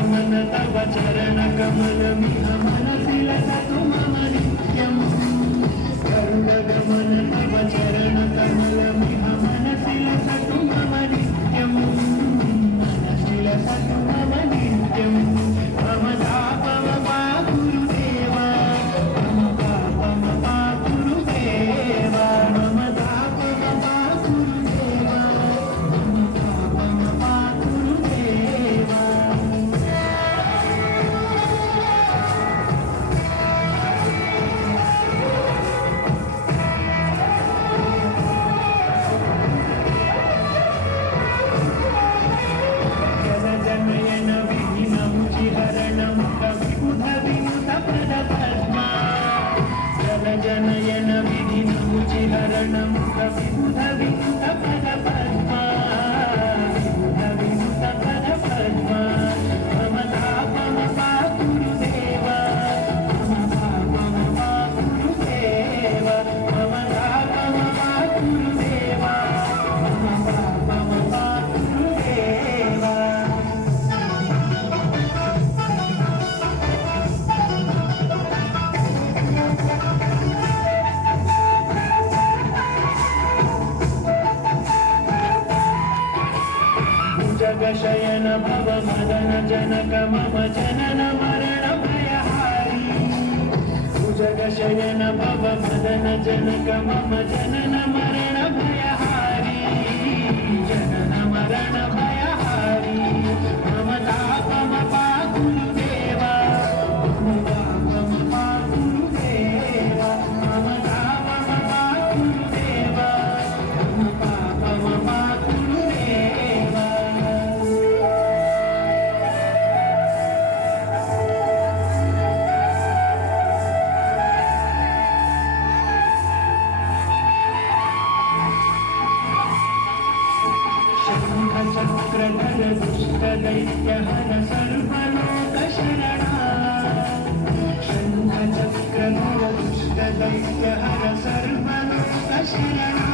गमन तव चरण कमल मिह मनसि लसतु मम नित्यम् गरुड गमन तव चरण कमल मिह मनसि लसतु मम नित्यम् मनसि लसतु मम नित्यम् मम तापम गुरुदेवा मम पापम गुरुदेवा मम तापम गुरुदेवा मम पापम गुरुदेवा जनजनयन विधिनमुचिहरणं कविबुधविनुतपदपद्मा जनजनयन विधिनमुचिहरणं कविबुधविनुतपदपद्मा विबुधविनुतपदपद्मा मम तापम गुरुदेवा मम पापम गुरुदेवा मम तापम गुरुदेवा मम पापम गुरुदेवा जगशयन भव मदन जनक मम जनन मरण भयहारी जगशयन भव मदन जनक मम जनन मरण भयहारी जनन मरण भयहारी मम तापम गुरुदेवा मम तापम गुरुदेवा मम तापम गुरुदेवा मम पापम गुरुदेवा चक्रधर दुष्टदैत्यहर सर्वलोकशरणा शङ्खचक्रधर दुष्टदैत्यहर सर्वलोकशरणा